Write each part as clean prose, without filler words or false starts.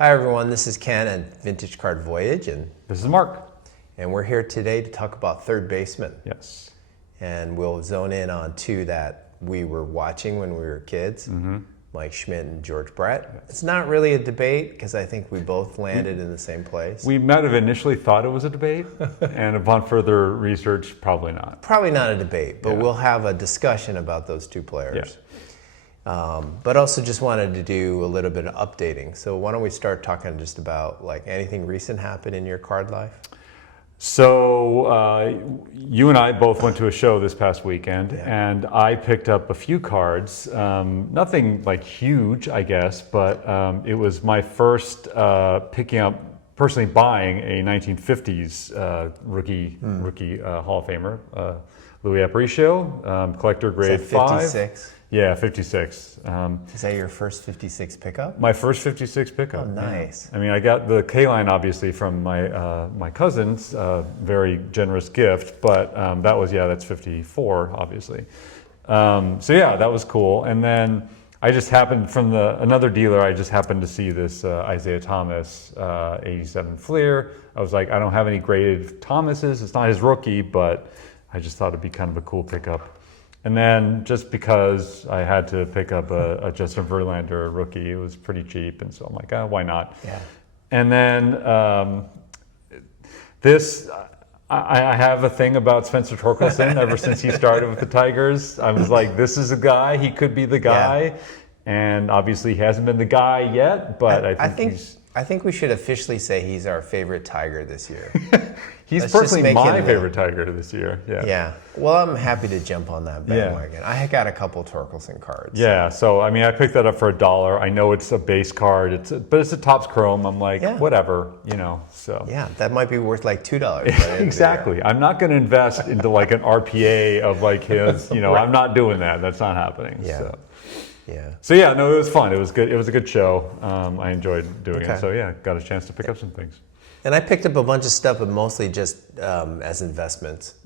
Hi everyone, this is Ken at Vintage Card Voyage, and This is Mark. we're here today to talk about third baseman. Yes. And we'll zone in on two that we were watching when we were kids, like Schmidt and George Brett. Yes. It's not really a debate because I think we both landed in the same place. We might have initially thought it was a debate, and upon further research, probably not. Probably not a debate, but Yeah. we'll have a discussion about those two players. Yeah. But also just wanted to do a little bit of updating. So why don't we start talking just about like anything recent happened in your card life? So you and I both went to a show this past weekend, Yeah. and I picked up a few cards. Nothing like huge, I guess, but it was my first picking up, personally buying a 1950s rookie Hall of Famer, Louis Aparicio, collector grade 5. 56? Yeah, 56. Is that your first 56 pickup? My first 56 pickup. Oh, nice. Yeah. I mean, I got the K-line obviously from my cousin's very generous gift, but that's 54 obviously. So yeah, that was cool. And then I just happened from another dealer. I just happened to see this Isaiah Thomas 87 Fleer. I was like, I don't have any graded Thomases. It's not his rookie, but I just thought it'd be kind of a cool pickup. And then just because I had to pick up a Justin Verlander rookie, it was pretty cheap, and so I'm like, why not? Yeah. And then I have a thing about Spencer Torkelson ever since he started with the Tigers. I was like, this is a guy, he could be the guy. Yeah. And obviously he hasn't been the guy yet, but I think we should officially say he's our favorite Tiger this year. he's Let's just personally make my it favorite Tiger this year. Yeah. Yeah. Well, I'm happy to jump on that bandwagon. I got a couple Torkelson cards. Yeah, so I mean, I picked that up for $1. I know it's a base card, but it's a Topps Chrome. I'm like, whatever, so. Yeah, that might be worth like $2. Exactly. I'm not going to invest into like an RPA of like his, Right. I'm not doing that. That's not happening. Yeah. So. Yeah. So yeah, no, it was fun. It was good. It was a good show. I enjoyed doing Okay. it. So yeah, got a chance to pick up some things. And I picked up a bunch of stuff, but mostly just as investments.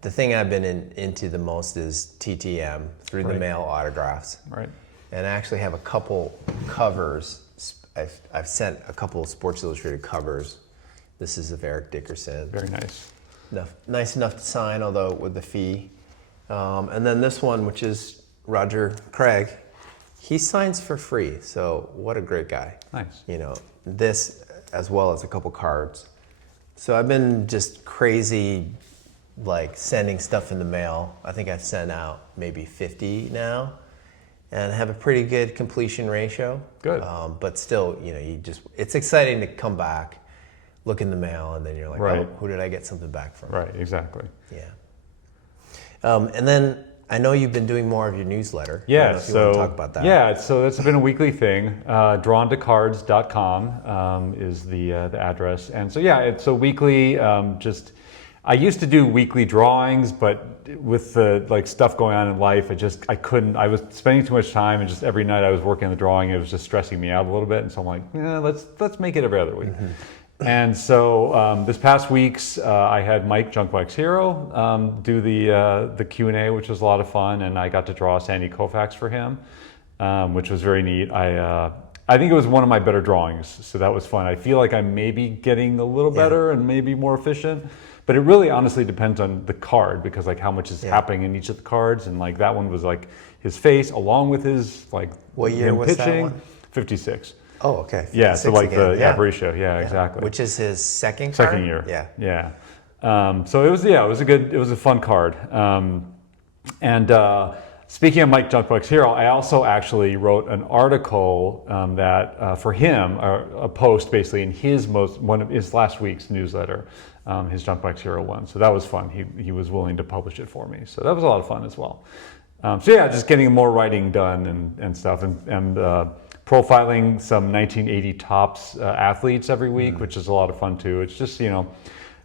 The thing I've been into the most is TTM, through the mail autographs. Right. And I actually have a couple covers. I've sent a couple of Sports Illustrated covers. This is of Eric Dickerson. Very nice. Nice enough to sign, although with the fee. And then this one, which is Roger Craig, he signs for free. So what a great guy. Nice. This as well as a couple cards. So I've been just crazy, like sending stuff in the mail. I think I've sent out maybe 50 now, and have a pretty good completion ratio. Good. But still, it's exciting to come back, look in the mail, and then you're like, Right. oh, who did I get something back from? Right. Exactly. Yeah. And then I know you've been doing more of your newsletter. I Yeah, don't know if you want to talk about that. Yeah, so it's been a weekly thing. DrawnToCards.com is the address, and so yeah, it's a weekly. I used to do weekly drawings, but with the stuff going on in life, I couldn't. I was spending too much time, and just every night I was working on the drawing, it was just stressing me out a little bit. And so I'm like, let's make it every other week. And so this past week's, I had Mike Junkbox Hero do the Q&A, which was a lot of fun, and I got to draw Sandy Koufax for him, which was very neat. I think it was one of my better drawings, so that was fun. I feel like I'm maybe getting a little better and maybe more efficient, but it really honestly depends on the card, because how much is happening in each of the cards, and that one was his face along with his What year him was that pitching. one? 56. Oh, okay. Yeah, so 56 the again. Aparicio, yeah, exactly. Which is his second card? Second year. Yeah. So it was a fun card. Speaking of Mike Junkbox Hero, I also actually wrote an article that for him, a post basically in one of his last week's newsletter, his Junkbox Hero one. So that was fun. He was willing to publish it for me. So that was a lot of fun as well. So yeah, just getting more writing done and stuff, and profiling some 1980 Topps athletes every week, which is a lot of fun too. It's just,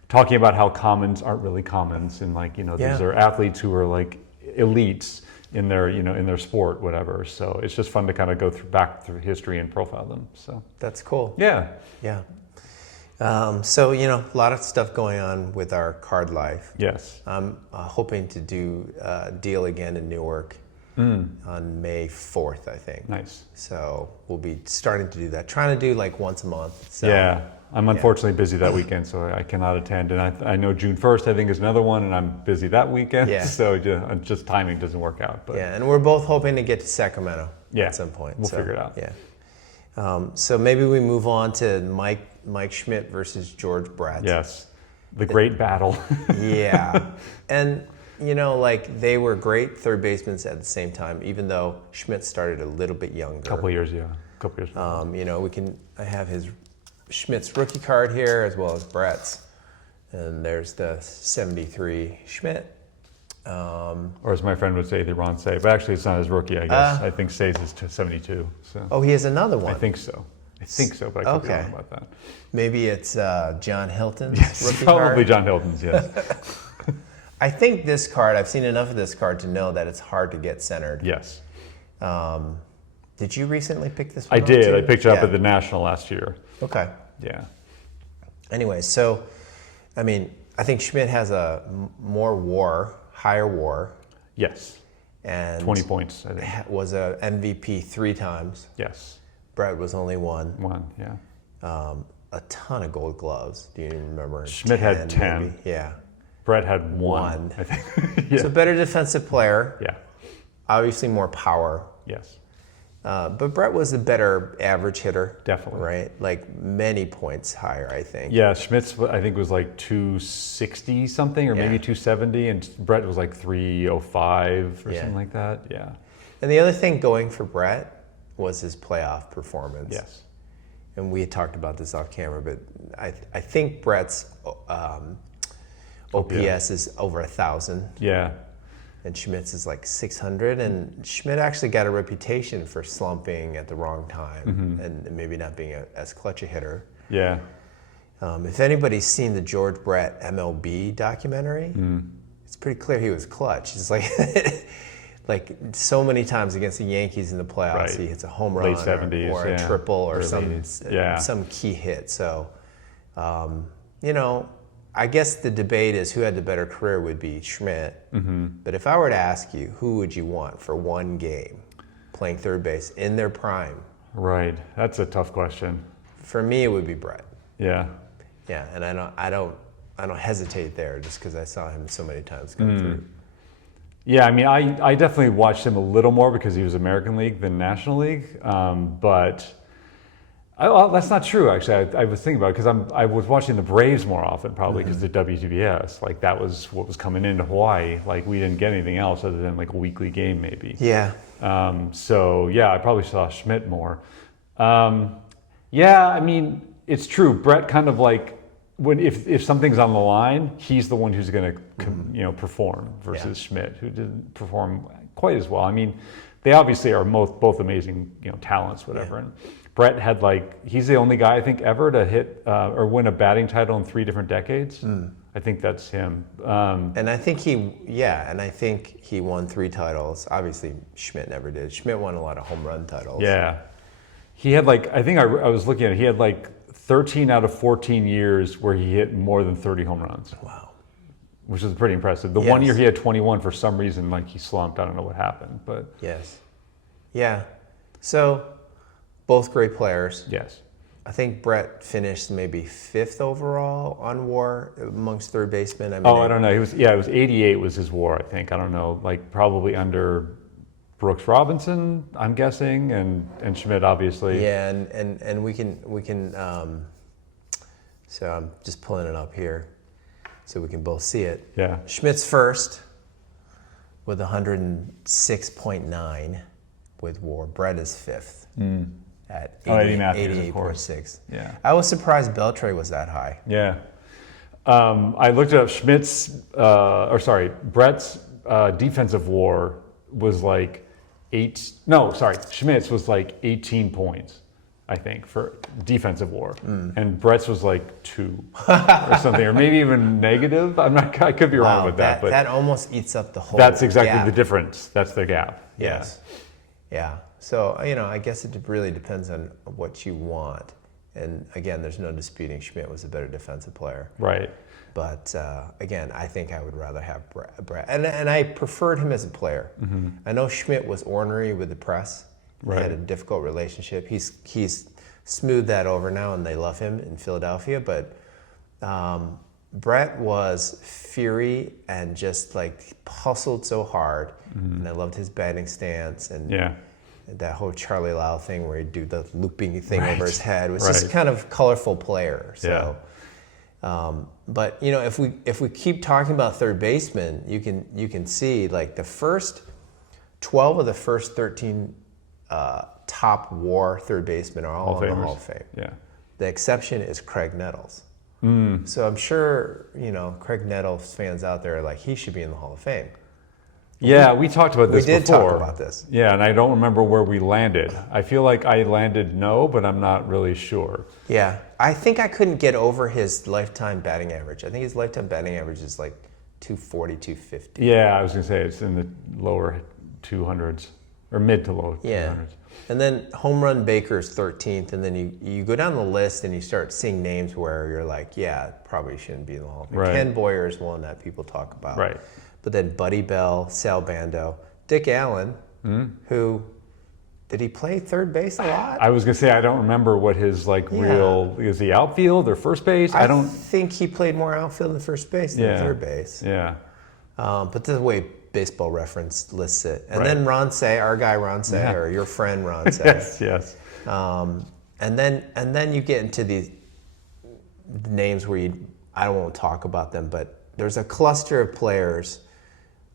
talking about how commons aren't really commons, and these are athletes who are elites in their sport, whatever. So it's just fun to kind of go back through history and profile them. So that's cool. Yeah. Yeah. So, a lot of stuff going on with our card life. Yes. I'm hoping to do a deal again in Newark on May 4th, I think. Nice. So we'll be starting to do that. Trying to do like once a month. So, Yeah. I'm unfortunately busy that weekend, so I cannot attend. And I know June 1st, I think, is another one, and I'm busy that weekend. Yeah. So just timing doesn't work out. But yeah, and we're both hoping to get to Sacramento at some point. We'll figure it out. Yeah. So maybe we move on to Mike Schmidt versus George Brett. Yes. The great battle. Yeah. And, you know, like they were great third basemen at the same time, even though Schmidt started a little bit younger. A couple years. You know, I have Schmidt's rookie card here as well as Brett's. And there's the 73 Schmidt. Or as my friend would say, the Ron Say, but actually it's not his rookie, I guess. I think Say's is 72. So. Oh, he has another one. I think so, but I could be wrong about that. Maybe it's John Hilton's rookie Probably card. John Hilton's, yes. I think this card, I've seen enough of this card to know that it's hard to get centered. Yes. Did you recently pick this one I up did. too? I picked it up at the National last year. Okay. Yeah. Anyway, so, I mean, I think Schmidt has a higher WAR. Yes. And 20 points, I think. Was a MVP 3 times. Yes. Brett was only one. One, yeah. A ton of Gold Gloves. Do you even remember? Schmidt had 10. Maybe? Yeah. Brett had one. I think. Yeah. So better defensive player. Yeah. Obviously more power. Yes. But Brett was a better average hitter. Definitely. Right? Like many points higher, I think. Yeah, Schmidt's, I think, was like 260 something or maybe 270, and Brett was like 305 or something like that. Yeah. And the other thing going for Brett was his playoff performance. Yes. And we had talked about this off camera, but I think Brett's OPS is over 1,000. Yeah. And Schmidt's is like 600. And Schmidt actually got a reputation for slumping at the wrong time and maybe not being as clutch a hitter. Yeah. If anybody's seen the George Brett MLB documentary, it's pretty clear he was clutch. It's like like so many times against the Yankees in the playoffs, he hits a home run Late 70s, or a triple or early some key hit. So, you know, I guess the debate is who had the better career would be Schmidt. But if I were to ask you, who would you want for one game playing third base in their prime? Right. That's a tough question. For me, it would be Brett. Yeah. Yeah, and I don't hesitate there just because I saw him so many times come through. Yeah, I mean, I definitely watched him a little more because he was American League than National League, but well, that's not true, actually. I was thinking about it because I was watching the Braves more often, probably because the WTBS. Like, that was what was coming into Hawaii. Like, we didn't get anything else other than, like, a weekly game, maybe. Yeah. So, yeah, I probably saw Schmidt more. Yeah, I mean, it's true. Brett kind of, like, if something's on the line, he's the one who's going to, perform versus Schmidt, who didn't perform quite as well. I mean, they obviously are both amazing, talents, whatever. And Brett had he's the only guy I think ever to hit or win a batting title in 3 different decades. I think that's him. And I think he won 3 titles. Obviously, Schmidt never did. Schmidt won a lot of home run titles. Yeah, he had I think I was looking at it. He had 13 out of 14 years where he hit more than 30 home runs. Wow. Which is pretty impressive. The one year he had 21 for some reason, he slumped. I don't know what happened, but yes, yeah. So both great players. Yes. I think Brett finished maybe 5th overall on WAR amongst third basemen. I don't know. It was 88 was his WAR. I think. I don't know. Probably under Brooks Robinson, I'm guessing, and Schmidt, obviously. Yeah, and we can. So I'm just pulling it up here, so we can both see it. Yeah. Schmidt's first with 106.9 with WAR. Brett is 5th at 88.6. Yeah. I was surprised Beltre was that high. Yeah. I looked it up. Brett's defensive WAR was Schmidt's was 18 points, I think, for defensive WAR. And Brett's was 2 or something, or maybe even negative. I could be wrong with that. But that almost eats up the whole That's exactly gap. the difference. That's the gap. Yes. Yeah. So, I guess it really depends on what you want. And again, there's no disputing Schmidt was a better defensive player. Right. But again, I think I would rather have Brett. And I preferred him as a player. I know Schmidt was ornery with the press. They had a difficult relationship. He's smoothed that over now, and they love him in Philadelphia. But Brett was fury and just like hustled so hard. And I loved his batting stance and that whole Charlie Lau thing where he'd do the looping thing over his head. It was just kind of colorful player. So. But you know, if we keep talking about third baseman, you can see like the first 12 of the first 13 top WAR third basemen are all in the Hall of Fame. Yeah. The exception is Craig Nettles. So I'm sure Craig Nettles fans out there are like, he should be in the Hall of Fame. Yeah, we talked about this before. We did talk about this. Yeah, and I don't remember where we landed. I feel like I landed no, but I'm not really sure. Yeah, I think I couldn't get over his lifetime batting average. I think his lifetime batting average is like 240, 250. Yeah, I was going to say it's in the lower 200s, or mid to low 200s. Yeah, and then home run Baker's 13th, and then you go down the list and you start seeing names where you're like, yeah, probably shouldn't be in the Hall of Fame. Ken Boyer is one that people talk about. Right. But then Buddy Bell, Sal Bando, Dick Allen, who, did he play third base a lot? I was going to say, I don't remember what his real, is he outfield or first base? I don't think he played more outfield than first base than third base. Yeah. But this is the way Baseball Reference lists it. And then Ron Say, our guy Ron Say, or your friend Ron Say. Yes. And then you get into these names where I don't want to talk about them, but there's a cluster of players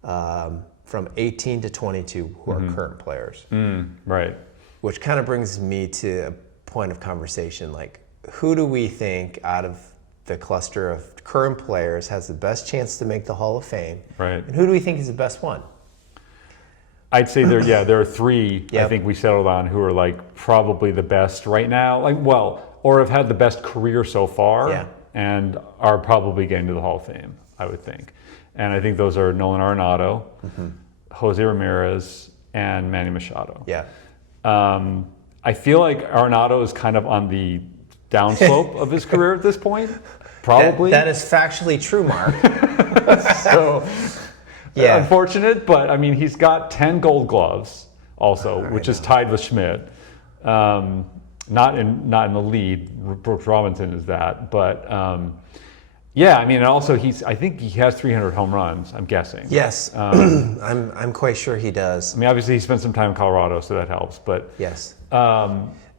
from 18 to 22 who are current players. Right. Which kind of brings me to a point of conversation, like who do we think out of the cluster of current players has the best chance to make the Hall of Fame? Right. And who do we think is the best one? I'd say there are three I think we settled on who are like probably the best right now, or have had the best career so far and are probably getting to the Hall of Fame, I would think. And I think those are Nolan Arenado, Jose Ramirez, and Manny Machado. Yeah. I feel like Arenado is kind of on the downslope of his career at this point. Probably. That is factually true, Mark. So, unfortunate, but I mean, he's got 10 Gold Gloves also, which is tied with Schmidt. Not in the lead. Brooks Robinson is that, but I mean, and also I think he has 300 home runs. I'm guessing. Yes, I'm quite sure he does. I mean, obviously he spent some time in Colorado, so that helps. But yes.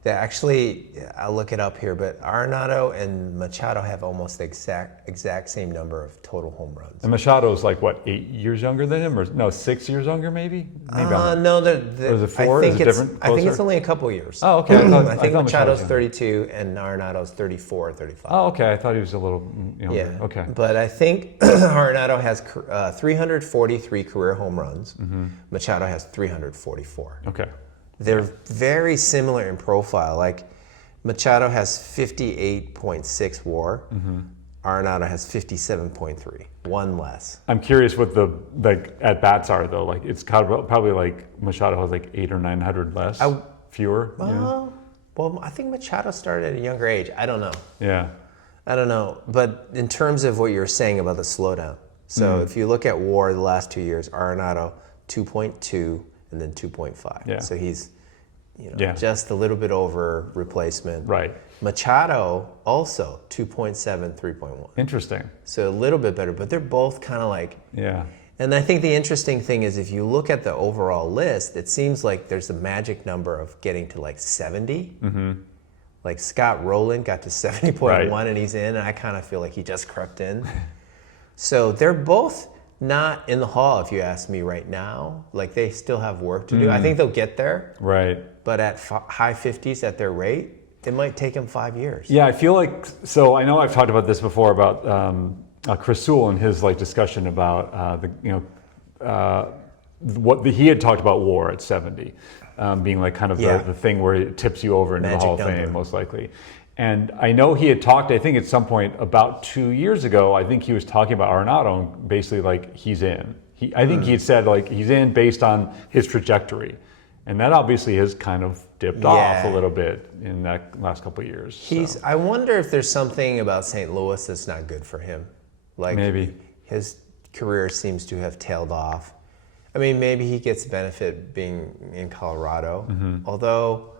Actually, I'll look it up here, but Arenado and Machado have almost the exact same number of total home runs. And Machado's like, what, 8 years younger than him? Or no, 6 years younger maybe? No, is it 4? I think it's only a couple years. Oh, okay. I think Machado's 32 and Arenado's 34 or 35. Oh, okay. I thought he was a little younger. Yeah. Okay. But I think Arenado has 343 career home runs. Machado has 344. Okay. They're very similar in profile. Like Machado has 58.6 WAR. Arenado has 57.3. One less. I'm curious what the at bats are though. Like it's probably like Machado has like 800 or 900 less, fewer. Well, I think Machado started at a younger age. I don't know. Yeah. I don't know. But in terms of what you're saying about the slowdown, so if you look at WAR the last 2 years, Arenado 2.2. And then 2.5. Yeah. So he's just a little bit over replacement. Right. Machado also 2.7, 3.1. Interesting. So a little bit better, but they're both kind of like. Yeah. And I think the interesting thing is if you look at the overall list, it seems like there's a magic number of getting to like 70. Like Scott Rowland got to 70.1 and he's in, and I kind of feel like he just crept in. So they're both not in the Hall, if you ask me right now. Like they still have work to do. I think they'll get there. Right. But at high 50s at their rate, it might take them 5 years. Yeah, I feel like, so I know I've talked about this before about Chris Sewell and his discussion about he had talked about WAR at 70 being like kind of the thing where it tips you over into the Hall of Fame most likely. And I know he had talked, I think at some point about 2 years ago, I think he was talking about Arenado and basically like he's in. I think he had said like he's in based on his trajectory. And that obviously has kind of dipped off a little bit in that last couple of years. I wonder if there's something about St. Louis that's not good for him. Like Maybe. his career seems to have tailed off. I mean, maybe he gets benefit being in Colorado, although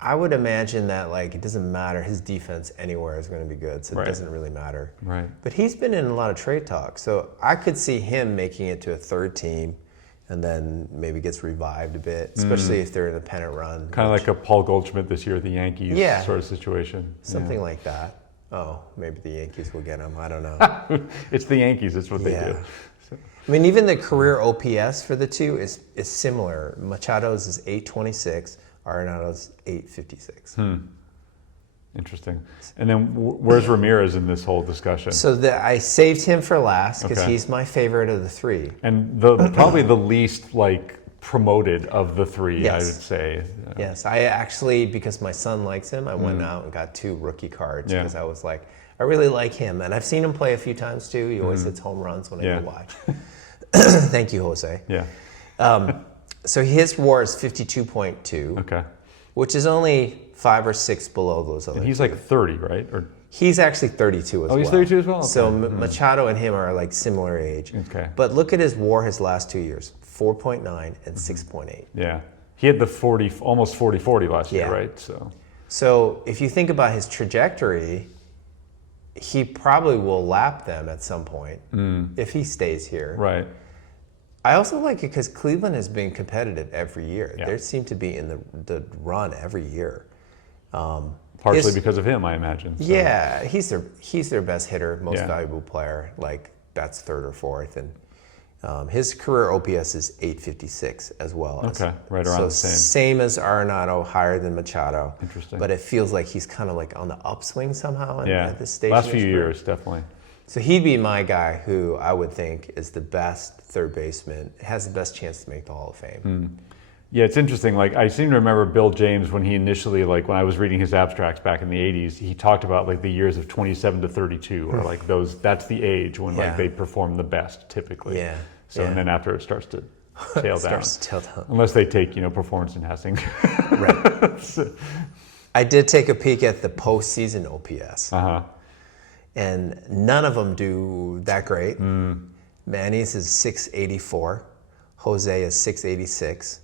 I would imagine that like it doesn't matter. His defense anywhere is going to be good, so it doesn't really matter. Right. But he's been in a lot of trade talk, so I could see him making it to a third team, and then maybe gets revived a bit, especially if they're in a pennant run. Kind of like a Paul Goldschmidt this year at the Yankees sort of situation. Something like that. Oh, maybe the Yankees will get him. I don't know. It's the Yankees. It's what they do. So. I mean, even the career OPS for the two is similar. Machado's is 826. Arenado's 856. Interesting. And then where's Ramirez in this whole discussion? So I saved him for last because Okay. he's my favorite of the three. And probably the least like promoted of the three, I would Yes. say. Yes, I actually, because my son likes him, I went out and got 2 rookie cards because I was like, I really like him. And I've seen him play a few times too. He always hits home runs when I go watch. Thank you, Jose. Yeah. So his WAR is 52.2, Okay. which is only 5 or 6 below those other. And he's like 30, right? Or He's actually 32 as well. Oh, he's 32 as well? So Okay. Machado and him are like similar age. Okay. But look at his WAR his last 2 years, 4.9 and 6.8. yeah. He had the 40, almost 40-40 last year, Yeah. right? So if you think about his trajectory, he probably will lap them at some point if he stays here. Right. I also like it because Cleveland has been competitive every year. Yeah. They seem to be in the run every year. Partially because of him, I imagine. So. Yeah, he's their best hitter, most Yeah. valuable player. Like that's third or fourth, and his career OPS is 856 as well. Okay, right around the same. Same as Arenado, higher than Machado. Interesting. But it feels like he's kind of like on the upswing somehow at this stage. Last in few his career. years, definitely. So he'd be my guy who I would think is the best third baseman, has the best chance to make the Hall of Fame. Yeah, it's interesting. Like I seem to remember Bill James when he initially, like when I was reading his abstracts back in the '80s, he talked about like the years of 27 to 32, or like those. That's the age when like they perform the best, typically. Yeah. So and then after it starts to tail down, Starts to tail down. unless they take performance enhancing. Right. I did take a peek at the postseason OPS. And none of them do that great. Manny's is 684, Jose is 686,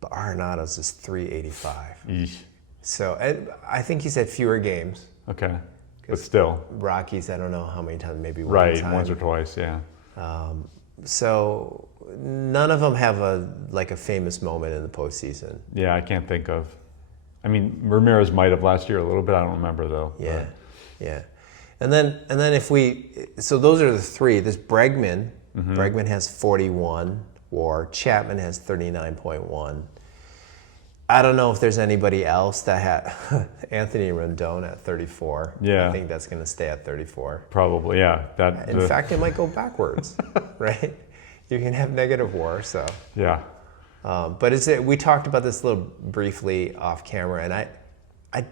but Arenado's is 385. Yeesh. So I think he's had fewer games. Okay, but still, Rockies, I don't know how many times, maybe one right, time. once or twice, yeah. So none of them have a famous moment in the postseason. Yeah, I can't think of. I mean, Ramirez might have last year a little bit. I don't remember though. Yeah, yeah. And then so those are the three. There's Bregman. Bregman has 41 WAR. Chapman has 39.1. I don't know if there's anybody else that had Anthony Rendon at 34. Yeah. I think that's going to stay at 34. Probably, yeah. In fact, it might go backwards, right? You can have negative WAR, so. Yeah. But we talked about this a little briefly off camera, and I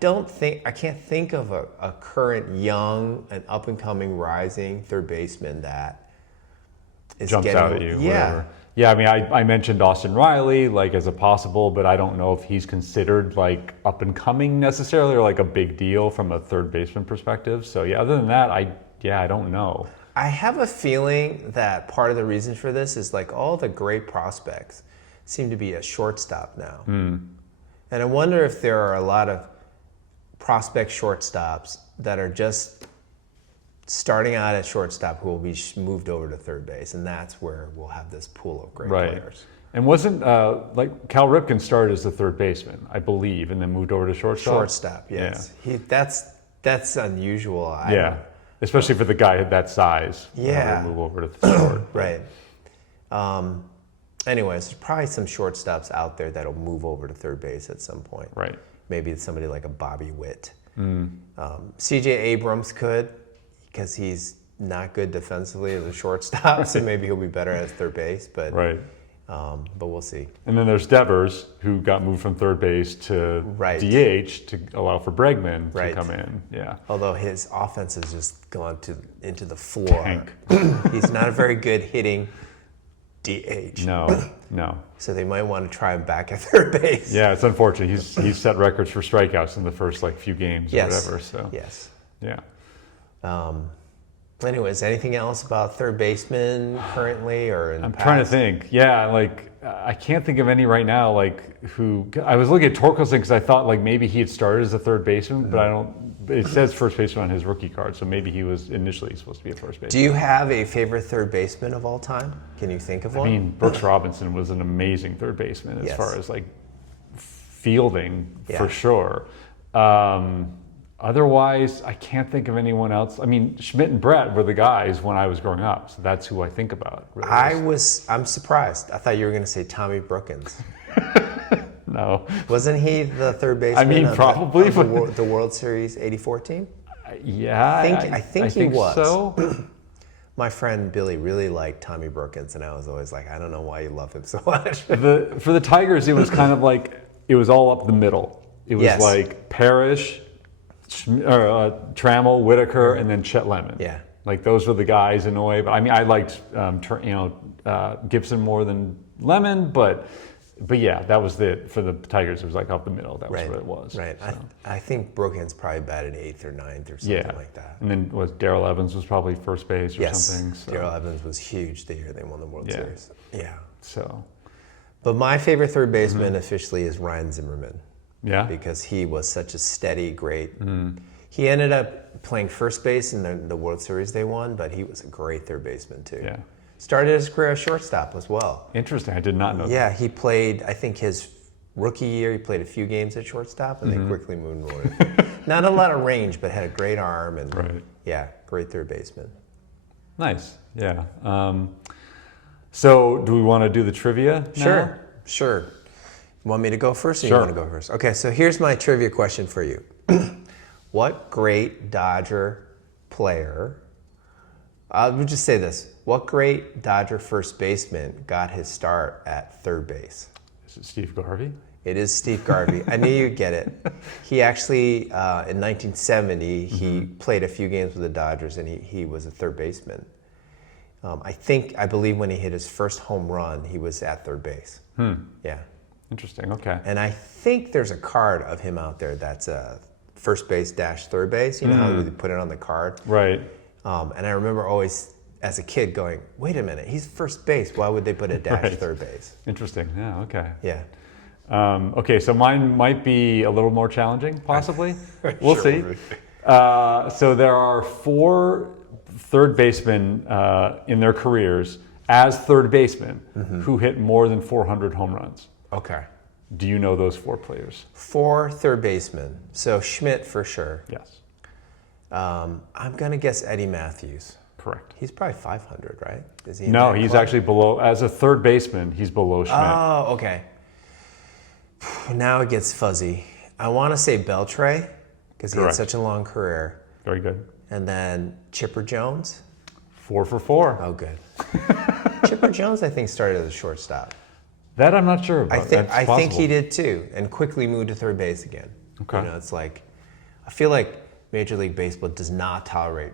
can't think of a current young and up and coming rising third baseman that is jumps getting, out at you. Yeah. Whatever. Yeah, I mean, I mentioned Austin Riley like as a possible, but I don't know if he's considered like up and coming necessarily or like a big deal from a third baseman perspective. So yeah, other than that, I don't know. I have a feeling that part of the reason for this is like all the great prospects seem to be a shortstop now. And I wonder if there are a lot of prospect shortstops that are just starting out at shortstop who will be moved over to third base, and that's where we'll have this pool of great players. And wasn't like Cal Ripken started as the third baseman, I believe, and then moved over to shortstop? Shortstop, yes. Yeah. That's unusual. Especially for the guy at that size. Yeah. Move over to the short. Right. Anyways, there's probably some shortstops out there that'll move over to third base at some point. Right. Maybe it's somebody like a Bobby Witt. C.J. Abrams could, because he's not good defensively as a shortstop, so maybe he'll be better at third base. But we'll see. And then there's Devers, who got moved from third base to DH to allow for Bregman to come in. Yeah. Although his offense has just gone into the floor. Tank. He's not a very good hitting DH. No. So they might want to try him back at third base. Yeah, it's unfortunate. He's set records for strikeouts in the first few games or whatever. So yes. Yeah. Anyways, anything else about third baseman currently or in the I'm past? trying to think. Yeah, like I can't think of any right now. Like who? I was looking at Torkelson because I thought like maybe he had started as a third baseman, but I don't. It says first baseman on his rookie card, so maybe he was initially supposed to be a first baseman. Do you have a favorite third baseman of all time? Can you think of one? I mean, Brooks Robinson was an amazing third baseman as Yes. far as like fielding Yeah. for sure. Otherwise, I can't think of anyone else. I mean, Schmidt and Brett were the guys when I was growing up, so that's who I think about. Really. I'm surprised. I thought you were going to say Tommy Brookins. No. Wasn't he the third baseman? I mean, of probably, the World Series '84 team. Yeah, I think he was. So. My friend Billy really liked Tommy Brookins, and I was always like, I don't know why you love him so much. For the Tigers, it was kind of like it was all up the middle. It was Yes. like Parrish, Trammell, Whitaker, and then Chet Lemon. Yeah. Like those were the guys in a way. But I mean, I liked Gibson more than Lemon, but yeah, that was for the Tigers. It was like up the middle. That was what it was. Right. So. I think Brookins probably batted 8th or 9th or something like that. And then Darrell Evans was probably first base or something. So. Darrell Evans was huge the year they won the World Series. Yeah. So. But my favorite third baseman officially is Ryan Zimmerman. Yeah. Because he was such a steady, great. He ended up playing first base in the World Series they won, but he was a great third baseman too. Yeah. Started his career as shortstop as well. Interesting. I did not know that. Yeah, he played, I think his rookie year, he played a few games at shortstop and then quickly moonward. Not a lot of range, but had a great arm and yeah, great third baseman. Nice. Yeah. So do we want to do the trivia now? Sure. You want me to go first or Sure. you want to go first? Okay, so here's my trivia question for you. What great Dodger player, we'll just say this, what great Dodger first baseman got his start at third base? Is it Steve Garvey? It is Steve Garvey. I knew you'd get it. He actually, in 1970, he played a few games with the Dodgers and he was a third baseman. I believe when he hit his first home run, he was at third base. Yeah. Interesting. Okay. And I think there's a card of him out there that's a first base dash third base. You know how they put it on the card? Right. And I remember always, as a kid, going, wait a minute, he's first base. Why would they put a dash Right. third base? Interesting. Yeah. Okay. Yeah. Okay. So mine might be a little more challenging, possibly. We'll see. So there are 4 third basemen in their careers as third basemen who hit more than 400 home runs. Okay. Do you know those 4 players? 4 third basemen. So Schmidt for sure. Yes. I'm going to guess Eddie Matthews. Correct. He's probably 500, right? Is he in No, that he's club? actually below. As a third baseman, he's below Schmidt. Oh, okay. Now it gets fuzzy. I want to say Beltray because he had Correct. such a long career. Very good. And then Chipper Jones. 4 for 4. Oh, good. Chipper Jones, I think, started as a shortstop. That I'm not sure about. I think That's he possible. did too, and quickly moved to third base again. Okay. You know, it's like, I feel like Major League Baseball does not tolerate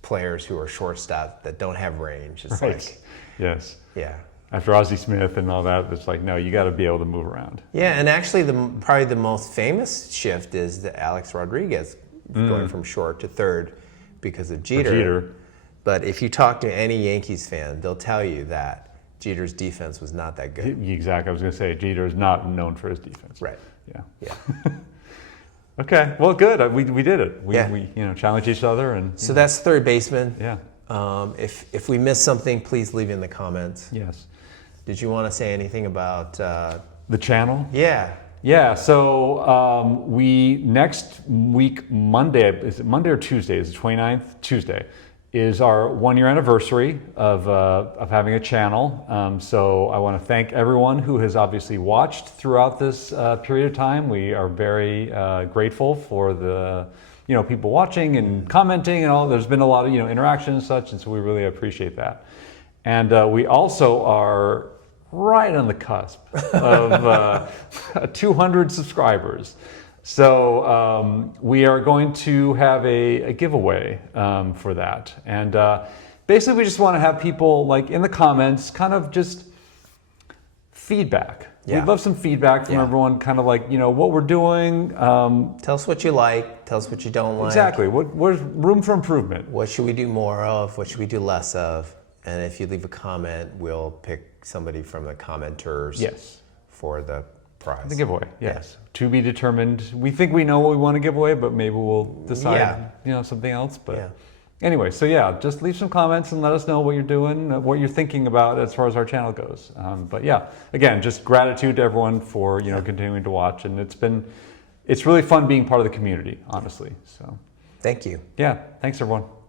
players who are shortstop that don't have range. It's Right. like, Yes. yeah. After Ozzie Smith and all that, it's like, no, you got to be able to move around. Yeah, and actually, probably the most famous shift is the Alex Rodriguez going from short to third because of Jeter. But if you talk to any Yankees fan, they'll tell you that Jeter's defense was not that good. Exactly. I was going to say Jeter is not known for his defense. Right. Yeah. Yeah. Okay. Well, good. We did it. We Yeah. challenged each other and. So that's third baseman. Yeah. If we missed something, please leave it in the comments. Yes. Did you want to say anything about? The channel. Yeah. Yeah. So we next week Monday, is it Monday or Tuesday? Is it 29th? Tuesday. Is our 1-year anniversary of having a channel. So I want to thank everyone who has obviously watched throughout this period of time. We are very grateful for the people watching and commenting and all. There's been a lot of interaction and such, and so we really appreciate that. And we also are right on the cusp of 200 subscribers. So we are going to have a giveaway for that. And basically we just want to have people like in the comments kind of just feedback. we'd love some feedback from everyone, kind of like, what we're doing. Tell us what you like. Tell us what you don't like. Exactly. Where's room for improvement? What should we do more of? What should we do less of? And if you leave a comment, we'll pick somebody from the commenters for the prize. The giveaway, yes. To be determined. We think we know what we want to give away, but maybe we'll decide, something else. But anyway, so just leave some comments and let us know what you're doing, what you're thinking about as far as our channel goes. But again, just gratitude to everyone for continuing to watch, and it's really fun being part of the community, honestly. So thank you. Yeah, thanks everyone.